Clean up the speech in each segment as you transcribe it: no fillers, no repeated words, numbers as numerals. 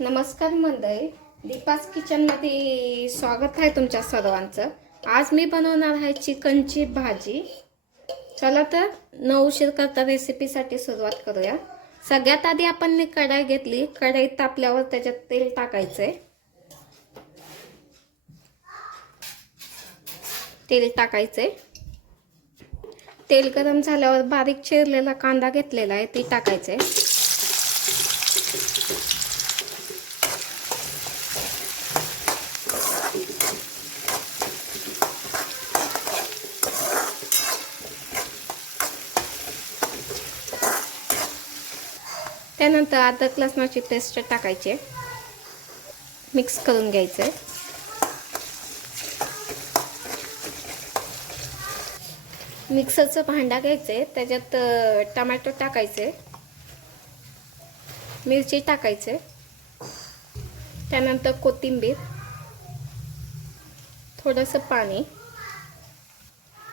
नमस्कार मंडळी, दीपास किचनमध्ये स्वागत आहे तुमच्या सर्वांचं। आज मी बनवणार आहे चिकनची भाजी। चला तर न उशीर करता रेसिपीसाठी सुरुवात करूया। सगळ्यात आधी आपण कढाई घेतली, कढाई तापल्यावर त्याच्यात तेल टाकायचंय। तेल टाकायचंय। तेल गरम झाल्यावर बारीक चिरलेला कांदा घेतलेला आहे ते टाकायचंय। त्यानंतर अद्रक लसणाची पेस्ट टाकायची, मिक्स करून घ्यायचं। मिक्सरचं भांडा घ्यायचं, त्याच्यात टोमॅटो टाकायचे, मिरची टाकायचे, त्यानंतर कोथिंबीर, थोडंसं पाणी,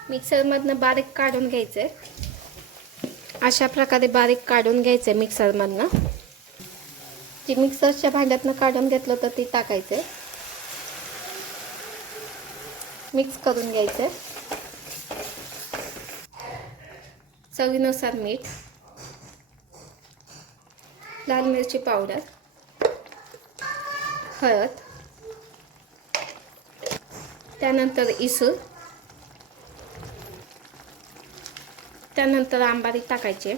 मिक्सरमधनं बारीक काढून घ्यायचे। अशा प्रकारे बारीक काढून घ्यायचे मिक्सरमधनं। जे मिक्सरच्या भांड्यातनं काढून घेतलं तर ते टाकायचे, मिक्स करून घ्यायचे। चवीनुसार मीठ, लाल मिरची पावडर, हळद, त्यानंतर इसूर, त्यानंतर आंबारी टाकायचे,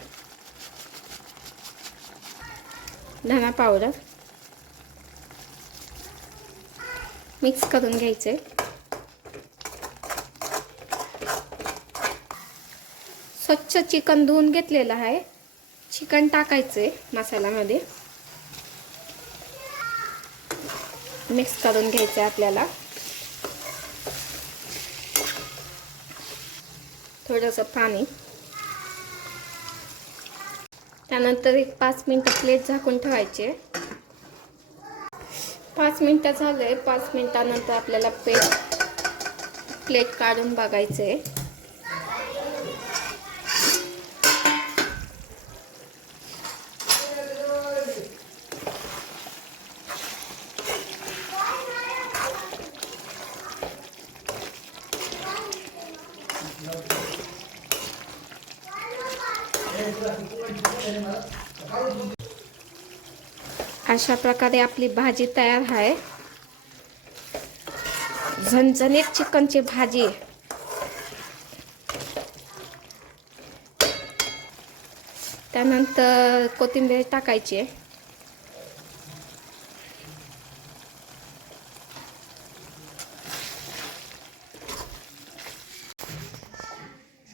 धना पावडर, मिक्स करून घ्यायचे। स्वच्छ चिकन धुवून घेतलेलं आहे, चिकन टाकायचे मसाल्यामध्ये, मिक्स करून घ्यायचे आपल्याला। थोडंसं पाणी, त्यानंतर एक 5 मिनिटं प्लेट झाकून ठेवायचे। 5 मिनिटं झाले। 5 मिनिटानंतर आपल्याला प्लेट काढून बघायचे। अशा प्रकारे आपली भाजी तयार आहे। झणझणीत चिकनची भाजी। त्यानंतर कोथिंबीर टाकायची,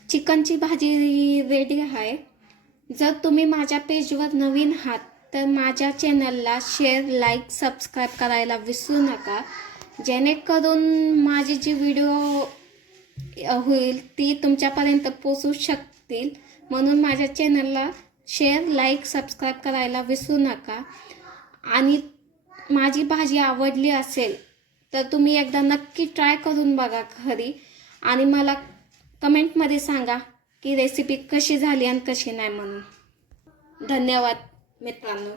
चिकनची भाजी रेडी आहे। जर तुम्ही माझ्या पेजवर नवीन आहात तर माझ्या चॅनलला शेअर, लाईक, सबस्क्राईब करायला विसरू नका, जेणेकरून माझे जे व्हिडिओ होईल ती तुमच्यापर्यंत पोहोचू शकतील। म्हणून माझ्या चॅनलला शेअर, लाईक, सबस्क्राईब करायला विसरू नका। आणि माझी भाजी आवडली असेल तर तुम्ही एकदा नक्की ट्राय करून बघा घरी, आणि मला कमेंटमध्ये सांगा की रेसिपी कशी झाली आणि कशी नाही म्हणून। धन्यवाद मित्रांनो।